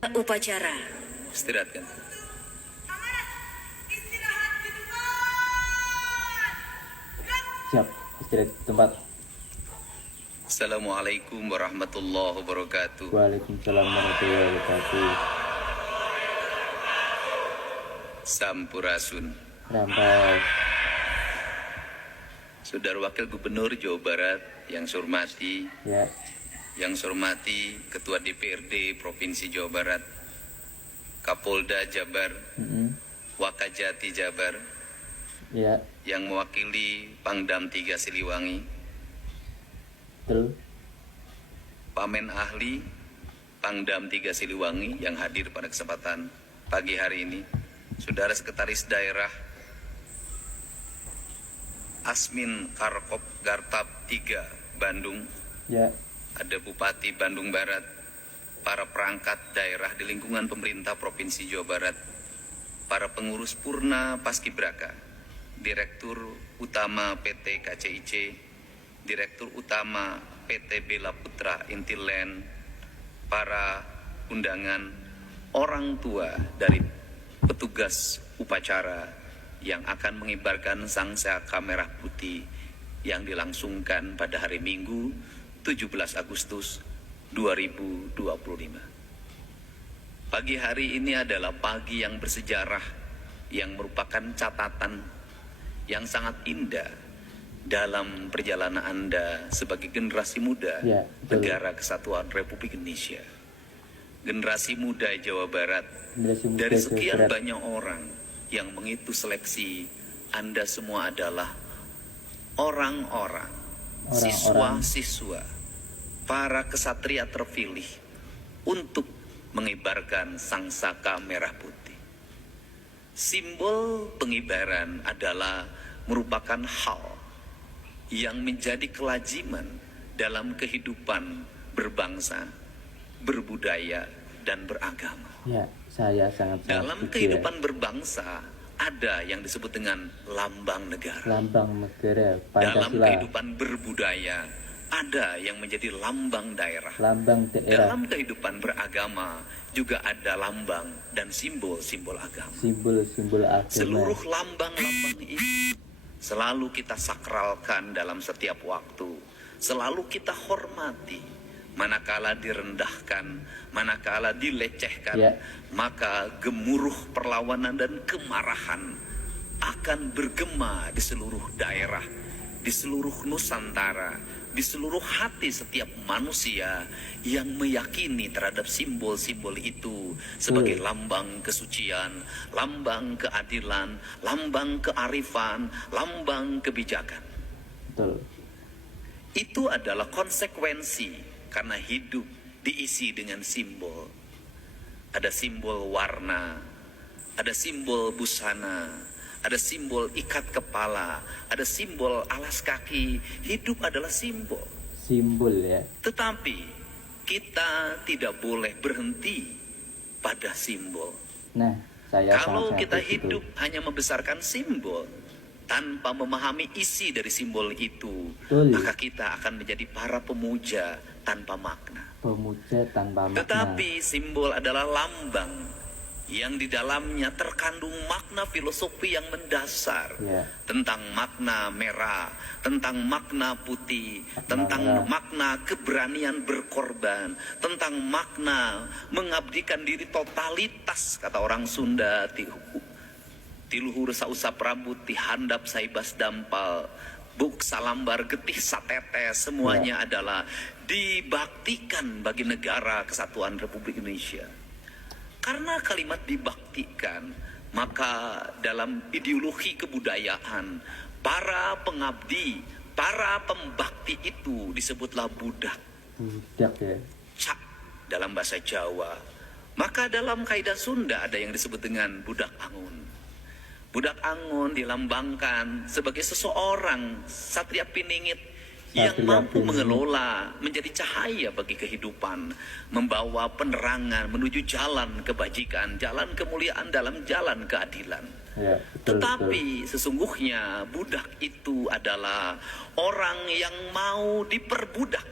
Upacara. Istirahatkan. Siap, istirahat di tempat. Assalamualaikum warahmatullahi wabarakatuh. Waalaikumsalam warahmatullahi wabarakatuh. Sampurasun. Rampas. Saudara Wakil Gubernur Jawa Barat yang saya hormati, Ya, Ketua DPRD Provinsi Jawa Barat, Kapolda Jabar, Wakajati Jabar, ya, yang mewakili Pangdam 3 Siliwangi, betul. Pamen Ahli Pangdam 3 Siliwangi yang hadir pada kesempatan pagi hari ini, Saudara Sekretaris Daerah Asmin Karkop Gartab 3 Bandung, Ya, ada Bupati Bandung Barat, para perangkat daerah di lingkungan pemerintah Provinsi Jawa Barat, para pengurus Purna Paskibraka, Direktur Utama PT KCIC, Direktur Utama PT Bela Putra Intiland, para undangan, orang tua dari petugas upacara yang akan mengibarkan sangsaka merah putih yang dilangsungkan pada hari Minggu 17 Agustus 2025. Pagi hari ini adalah pagi yang bersejarah, yang merupakan catatan yang sangat indah dalam perjalanan Anda sebagai generasi muda Ya, Negara Kesatuan Republik Indonesia. Generasi muda Jawa Barat, generasi muda dari Jawa sekian Barat. banyak orang yang mengikuti seleksi, Anda semua adalah orang-orang, siswa-siswa, para kesatria terpilih untuk mengibarkan sangsaka merah putih. Simbol pengibaran adalah merupakan hal yang menjadi kelaziman dalam kehidupan berbangsa, berbudaya, dan beragama. Ya, saya sangat Dalam setuju, kehidupan berbangsa ada yang disebut dengan lambang negara. Lambang negara Dalam Pancasila. kehidupan berbudaya ada yang menjadi lambang daerah. Lambang daerah. Dalam kehidupan beragama juga ada lambang dan simbol-simbol agama. Simbol-simbol agama. Seluruh lambang-lambang itu selalu kita sakralkan dalam setiap waktu. Selalu kita hormati. Manakala direndahkan, manakala dilecehkan, Ya. maka gemuruh perlawanan dan kemarahan akan bergema di seluruh daerah, di seluruh Nusantara, di seluruh hati setiap manusia yang meyakini terhadap simbol-simbol itu sebagai lambang kesucian, lambang keadilan, lambang kearifan, lambang kebijakan. Betul. Itu adalah konsekuensi karena hidup diisi dengan simbol. Ada simbol warna, ada simbol busana, ada simbol ikat kepala, ada simbol alas kaki. Hidup adalah simbol. Simbol ya. Tetapi kita tidak boleh berhenti pada simbol. Nah, saya Kalau sangat kita setuju. hidup hanya membesarkan simbol tanpa memahami isi dari simbol itu, Betul. maka kita akan menjadi para pemuja tanpa makna. Pemuja tanpa makna. Tetapi simbol adalah lambang yang di dalamnya terkandung makna filosofi yang mendasar, Ya. tentang makna merah, tentang makna putih, Makna tentang merah. makna keberanian berkorban, tentang makna mengabdikan diri totalitas, kata orang Sunda, tiluhur sausap rambut, tihandap saibas dampal, buk salambar getih satete, semuanya adalah dibaktikan bagi negara kesatuan Republik Indonesia. Karena kalimat dibaktikan, maka dalam ideologi kebudayaan, para pengabdi, para pembakti itu disebutlah budak. Budak ya. Cak dalam bahasa Jawa. Maka dalam kaidah Sunda ada yang disebut dengan budak angun. Budak angun dilambangkan sebagai seseorang satria piningit yang Satria mampu piningit. mengelola, menjadi cahaya bagi kehidupan, membawa penerangan menuju jalan kebajikan, jalan kemuliaan, dalam jalan keadilan. Ya, betul, Tetapi sesungguhnya budak itu adalah orang yang mau diperbudak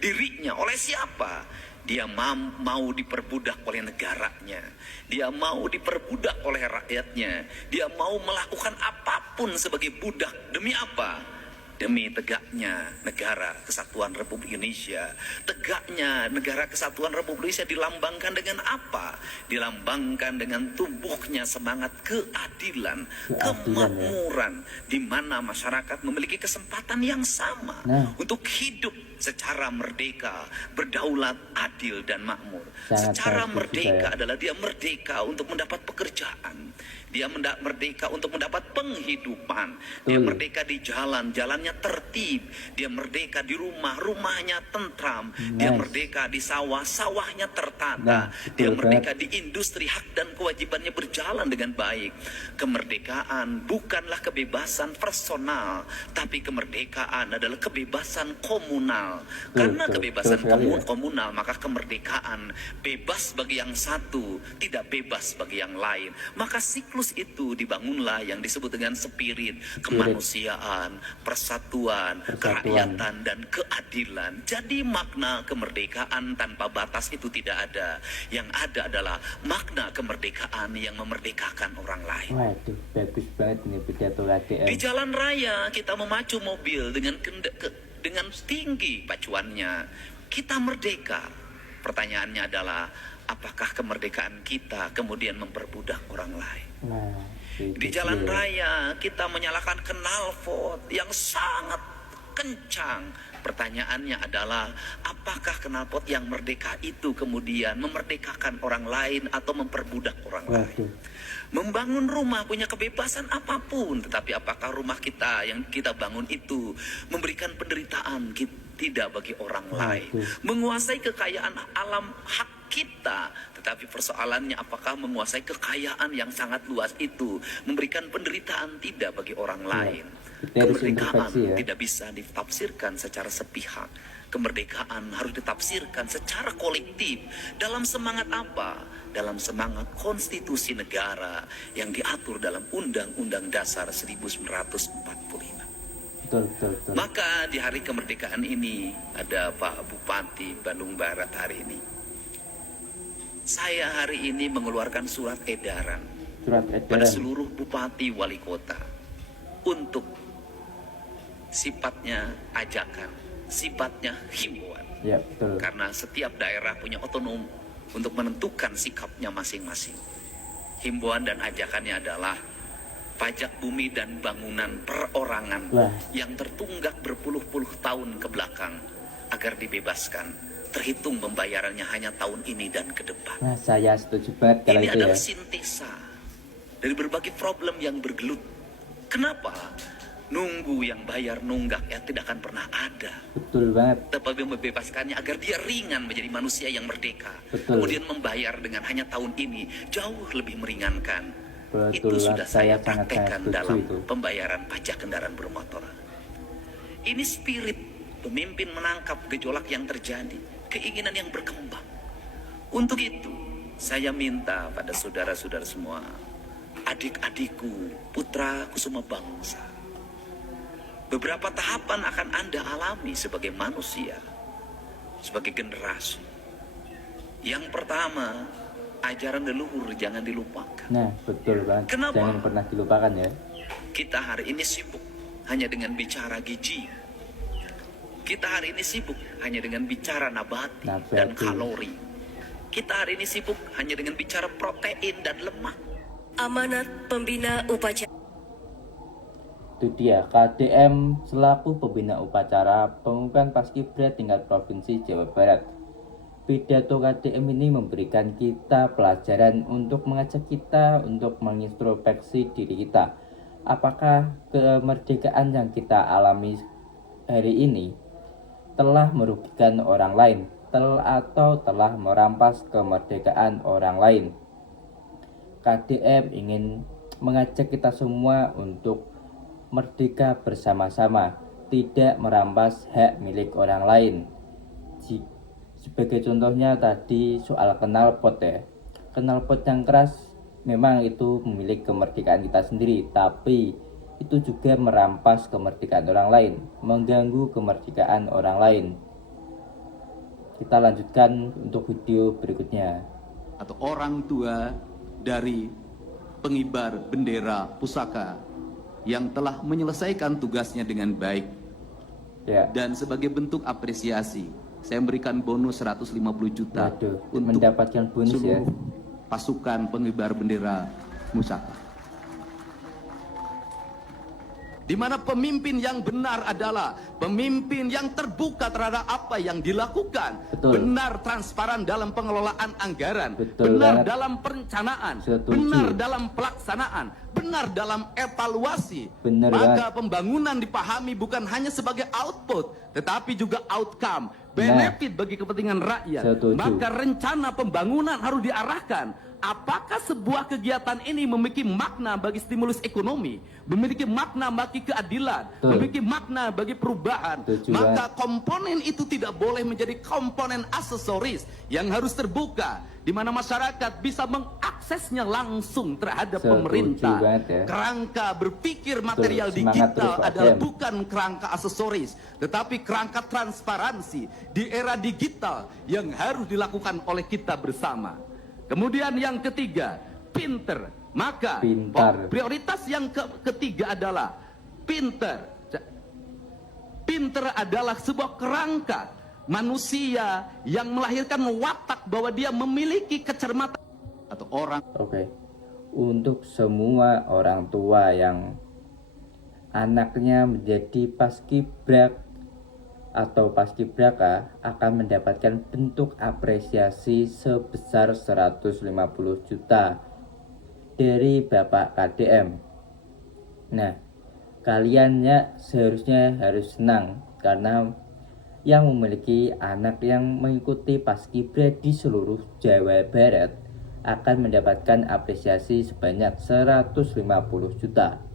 dirinya oleh siapa? Dia mau diperbudak oleh negaranya. Dia mau diperbudak oleh rakyatnya. Dia mau melakukan apapun sebagai budak. Demi apa? Demi tegaknya negara kesatuan Republik Indonesia. Tegaknya negara kesatuan Republik Indonesia dilambangkan dengan apa? Dilambangkan dengan tumbuhnya semangat keadilan, kemakmuran, di mana masyarakat memiliki kesempatan yang sama untuk hidup secara merdeka, berdaulat, adil, dan makmur. Secara merdeka adalah dia merdeka untuk mendapat pekerjaan. Dia merdeka untuk mendapat penghidupan. Dia merdeka di jalan, jalannya tertib. Dia merdeka di rumah, rumahnya tentram. Dia merdeka di sawah, sawahnya tertata. Dia merdeka di industri, hak dan kewajibannya berjalan dengan baik. Kemerdekaan bukanlah kebebasan personal, tapi kemerdekaan adalah kebebasan komunal. Karena kebebasan komunal, maka kemerdekaan bebas bagi yang satu, tidak bebas bagi yang lain. Maka siklus itu dibangunlah yang disebut dengan spirit kemanusiaan, persatuan, kerakyatan, dan keadilan. Jadi makna kemerdekaan tanpa batas itu tidak ada. Yang ada adalah makna kemerdekaan yang memerdekakan orang lain. Waduh, bagus banget ini pidato KDM. Di jalan raya kita memacu mobil dengan tinggi pacuannya. Kita merdeka. Pertanyaannya adalah, apakah kemerdekaan kita kemudian memperbudak orang lain? Di jalan raya kita menyalakan knalpot yang sangat kencang. Pertanyaannya adalah, apakah knalpot yang merdeka itu kemudian memerdekakan orang lain atau memperbudak orang lain? Membangun rumah punya kebebasan apapun, tetapi apakah rumah kita yang kita bangun itu memberikan penderitaan tidak bagi orang lain? Menguasai kekayaan alam hak kita, tetapi persoalannya apakah menguasai kekayaan yang sangat luas itu memberikan penderitaan tidak bagi orang lain? Kemerdekaan tidak bisa ditafsirkan secara sepihak. Kemerdekaan harus ditafsirkan secara kolektif. Dalam semangat apa? Dalam semangat konstitusi negara yang diatur dalam Undang-Undang Dasar 1945. Betul. Maka di hari kemerdekaan ini ada Pak Bupati Bandung Barat hari ini. Saya hari ini mengeluarkan surat edaran pada seluruh bupati wali kota untuk sifatnya ajakan, sifatnya himbauan. Ya, betul. Karena setiap daerah punya otonom untuk menentukan sikapnya masing-masing. Himbauan dan ajakannya adalah pajak bumi dan bangunan perorangan yang tertunggak berpuluh-puluh tahun ke belakang agar dibebaskan. Terhitung pembayarannya hanya tahun ini dan ke depan. Nah, saya setuju banget kalau ini itu adalah ya. sintesa dari berbagai problem yang bergelut. Kenapa? Nunggu yang bayar nunggak ya tidak akan pernah ada. Betul banget. Tetapi membebaskannya agar dia ringan menjadi manusia yang merdeka. Betul. Kemudian membayar dengan hanya tahun ini jauh lebih meringankan. Betul, itu sudah saya sangat praktekkan setuju dalam itu. pembayaran pajak kendaraan bermotor. Ini spirit pemimpin menangkap gejolak yang terjadi, keinginan yang berkembang. Untuk itu, saya minta pada saudara-saudara semua, adik-adikku, putra kusuma bangsa. Beberapa tahapan akan Anda alami sebagai manusia, sebagai generasi. Yang pertama, ajaran leluhur jangan dilupakan. Nah, betul banget. Kenapa? Jangan pernah dilupakan ya. Kita hari ini sibuk hanya dengan bicara gizi. Kita hari ini sibuk hanya dengan bicara nabati dan kalori. Kita hari ini sibuk hanya dengan bicara protein dan lemak. Amanat Pembina Upacara. Itu dia KDM selaku pembina upacara pengumuman Paskibra tingkat Provinsi Jawa Barat. Pidato KDM ini memberikan kita pelajaran untuk mengajak kita untuk mengintrospeksi diri kita. Apakah kemerdekaan yang kita alami hari ini telah merugikan orang lain atau telah merampas kemerdekaan orang lain? KDM ingin mengajak kita semua untuk merdeka bersama-sama, tidak merampas hak milik orang lain. Sebagai contohnya tadi soal knalpot ya. Knalpot yang keras memang itu memiliki kemerdekaan kita sendiri, tapi itu juga merampas kemerdekaan orang lain, mengganggu kemerdekaan orang lain. Kita lanjutkan untuk video berikutnya. Atau orang tua dari pengibar bendera pusaka yang telah menyelesaikan tugasnya dengan baik. Ya. Dan sebagai bentuk apresiasi, saya memberikan bonus 150 juta Waduh, untuk mendapatkan bonus ya. seluruh pasukan pengibar bendera pusaka. Di mana pemimpin yang benar adalah pemimpin yang terbuka terhadap apa yang dilakukan. Betul. Benar transparan dalam pengelolaan anggaran. Betul benar banget. dalam perencanaan. Setuju. Benar dalam pelaksanaan. Benar dalam evaluasi. Benar Maka pembangunan dipahami bukan hanya sebagai output, tetapi juga outcome. Benefit bagi kepentingan rakyat. Setuju. Maka rencana pembangunan harus diarahkan. Apakah sebuah kegiatan ini memiliki makna bagi stimulus ekonomi, memiliki makna bagi keadilan, Betul. memiliki makna bagi perubahan, Setuju maka komponen itu tidak boleh menjadi komponen aksesoris yang harus terbuka, di mana masyarakat bisa mengaksesnya langsung terhadap Setuju pemerintah. banget ya. Kerangka berpikir material Semangat digital terus, Pak adalah Dem. bukan kerangka aksesoris, tetapi kerangka transparansi di era digital yang harus dilakukan oleh kita bersama. Kemudian yang ketiga, pinter. Maka Pintar. prioritas yang ketiga adalah pinter. Pinter adalah sebuah kerangka manusia yang melahirkan watak bahwa dia memiliki kecermatan atau orang. Oke. Untuk semua orang tua yang anaknya menjadi paskibrak atau paskibraka akan mendapatkan bentuk apresiasi sebesar 150 juta dari Bapak KDM. Nah, kaliannya seharusnya harus senang karena yang memiliki anak yang mengikuti paskibra di seluruh Jawa Barat akan mendapatkan apresiasi sebanyak 150 juta.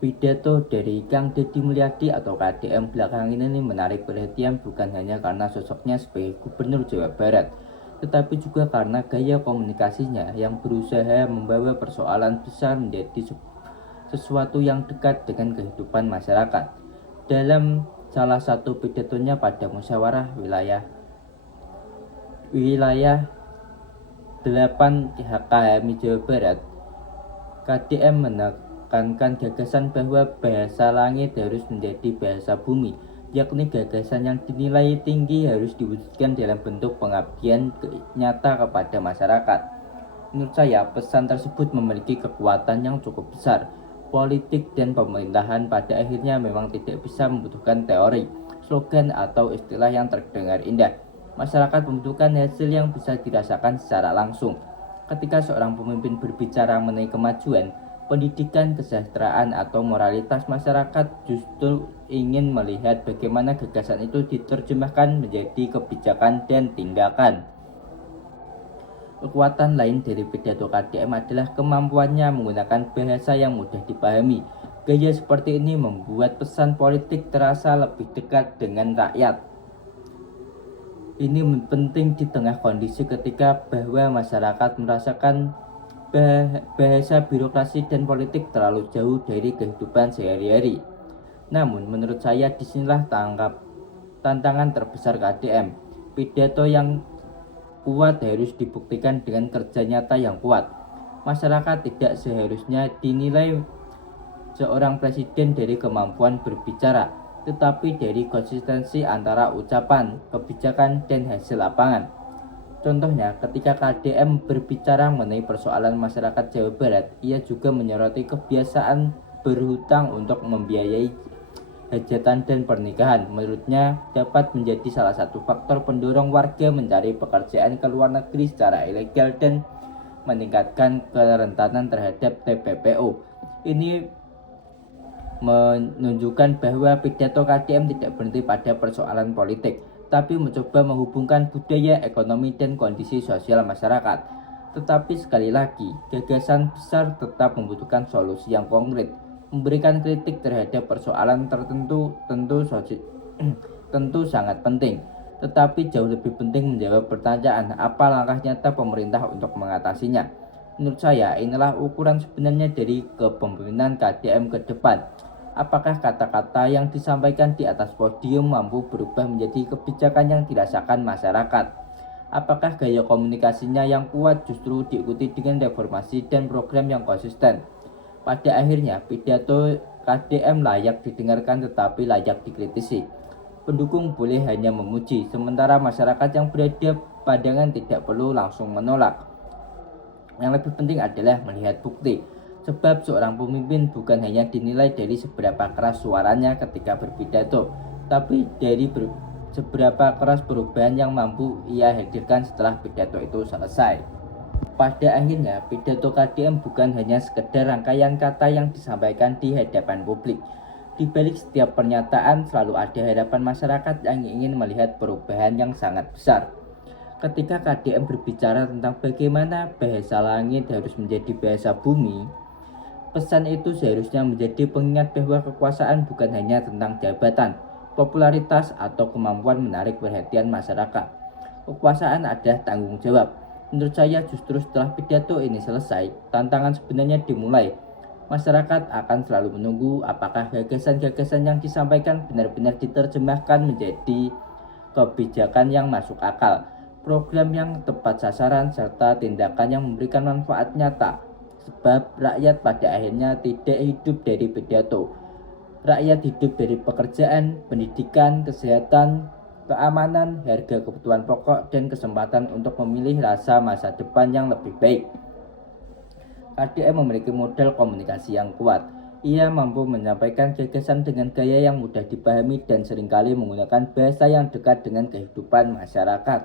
Pidato dari Kang Deddy Mulyadi atau KDM belakangan ini menarik perhatian bukan hanya karena sosoknya sebagai Gubernur Jawa Barat, tetapi juga karena gaya komunikasinya yang berusaha membawa persoalan besar menjadi sesuatu yang dekat dengan kehidupan masyarakat. Dalam salah satu pidatonya pada musyawarah wilayah 8 HKMI Jawa Barat, KDM menekankan gagasan bahwa bahasa langit harus menjadi bahasa bumi, yakni gagasan yang dinilai tinggi harus diwujudkan dalam bentuk pengabdian nyata kepada masyarakat. Menurut saya, pesan tersebut memiliki kekuatan yang cukup besar. Politik dan pemerintahan pada akhirnya memang tidak bisa membutuhkan teori, slogan, atau istilah yang terdengar indah. Masyarakat membutuhkan hasil yang bisa dirasakan secara langsung. Ketika seorang pemimpin berbicara mengenai kemajuan, pendidikan, kesejahteraan, atau moralitas masyarakat, justru ingin melihat bagaimana gagasan itu diterjemahkan menjadi kebijakan dan tindakan. Kekuatan lain dari pidato KDM adalah kemampuannya menggunakan bahasa yang mudah dipahami. Gaya seperti ini membuat pesan politik terasa lebih dekat dengan rakyat. Ini penting di tengah kondisi ketika bahwa masyarakat merasakan bahasa birokrasi dan politik terlalu jauh dari kehidupan sehari-hari. Namun menurut saya disinilah tantangan terbesar KDM. Pidato yang kuat harus dibuktikan dengan kerja nyata yang kuat. Masyarakat tidak seharusnya dinilai seorang presiden dari kemampuan berbicara, tetapi dari konsistensi antara ucapan, kebijakan, dan hasil lapangan. Contohnya, ketika KDM berbicara mengenai persoalan masyarakat Jawa Barat, ia juga menyoroti kebiasaan berhutang untuk membiayai hajatan dan pernikahan. Menurutnya, dapat menjadi salah satu faktor pendorong warga mencari pekerjaan ke luar negeri secara ilegal dan meningkatkan kerentanan terhadap TPPO. Ini menunjukkan bahwa pidato KDM tidak berhenti pada persoalan politik, tapi mencoba menghubungkan budaya, ekonomi, dan kondisi sosial masyarakat. Tetapi sekali lagi, gagasan besar tetap membutuhkan solusi yang konkret. Memberikan kritik terhadap persoalan tertentu tentu sangat penting, tetapi jauh lebih penting menjawab pertanyaan apa langkah nyata pemerintah untuk mengatasinya. Menurut saya, inilah ukuran sebenarnya dari kepemimpinan KDM ke depan. Apakah kata-kata yang disampaikan di atas podium mampu berubah menjadi kebijakan yang dirasakan masyarakat? Apakah gaya komunikasinya yang kuat justru diikuti dengan reformasi dan program yang konsisten? Pada akhirnya, pidato KDM layak didengarkan tetapi layak dikritisi. Pendukung boleh hanya memuji, sementara masyarakat yang berbeda pandangan tidak perlu langsung menolak. Yang lebih penting adalah melihat bukti. Sebab seorang pemimpin bukan hanya dinilai dari seberapa keras suaranya ketika berpidato, tapi dari seberapa keras perubahan yang mampu ia hadirkan setelah pidato itu selesai. Pada akhirnya, pidato KDM bukan hanya sekedar rangkaian kata yang disampaikan di hadapan publik. Di balik setiap pernyataan selalu ada harapan masyarakat yang ingin melihat perubahan yang sangat besar. Ketika KDM berbicara tentang bagaimana bahasa langit harus menjadi bahasa bumi, pesan itu seharusnya menjadi pengingat bahwa kekuasaan bukan hanya tentang jabatan, popularitas, atau kemampuan menarik perhatian masyarakat. Kekuasaan adalah tanggung jawab. Menurut saya justru setelah pidato ini selesai, tantangan sebenarnya dimulai. Masyarakat akan selalu menunggu apakah gagasan-gagasan yang disampaikan benar-benar diterjemahkan menjadi kebijakan yang masuk akal, program yang tepat sasaran, serta tindakan yang memberikan manfaat nyata. Sebab rakyat pada akhirnya tidak hidup dari pidato. Rakyat hidup dari pekerjaan, pendidikan, kesehatan, keamanan, harga kebutuhan pokok, dan kesempatan untuk memilih rasa masa depan yang lebih baik. KDM memiliki model komunikasi yang kuat. Ia mampu menyampaikan gagasan dengan gaya yang mudah dipahami dan seringkali menggunakan bahasa yang dekat dengan kehidupan masyarakat.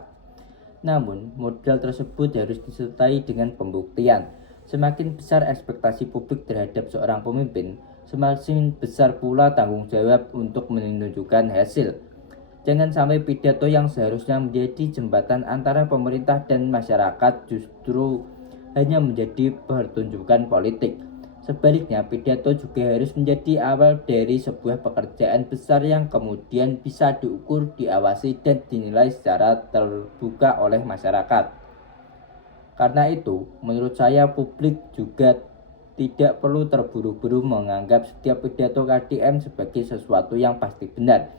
Namun, model tersebut harus disertai dengan pembuktian. Semakin besar ekspektasi publik terhadap seorang pemimpin, semakin besar pula tanggung jawab untuk menunjukkan hasil. Jangan sampai pidato yang seharusnya menjadi jembatan antara pemerintah dan masyarakat justru hanya menjadi pertunjukan politik. Sebaliknya, pidato juga harus menjadi awal dari sebuah pekerjaan besar yang kemudian bisa diukur, diawasi, dan dinilai secara terbuka oleh masyarakat. Karena itu, menurut saya publik juga tidak perlu terburu-buru menganggap setiap pidato KDM sebagai sesuatu yang pasti benar,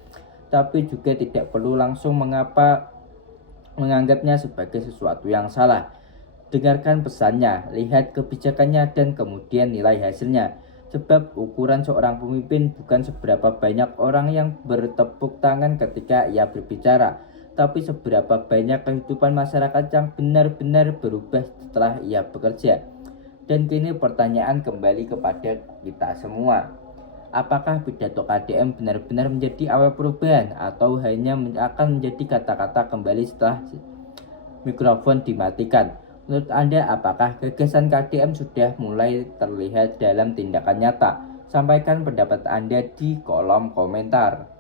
tapi juga tidak perlu langsung menganggapnya sebagai sesuatu yang salah. Dengarkan pesannya, lihat kebijakannya, dan kemudian nilai hasilnya. Sebab ukuran seorang pemimpin bukan seberapa banyak orang yang bertepuk tangan ketika ia berbicara, tapi seberapa banyak kehidupan masyarakat yang benar-benar berubah setelah ia bekerja. Dan kini pertanyaan kembali kepada kita semua. Apakah pidato KDM benar-benar menjadi awal perubahan atau hanya akan menjadi kata-kata kembali setelah mikrofon dimatikan? Menurut Anda, apakah gagasan KDM sudah mulai terlihat dalam tindakan nyata? Sampaikan pendapat Anda di kolom komentar.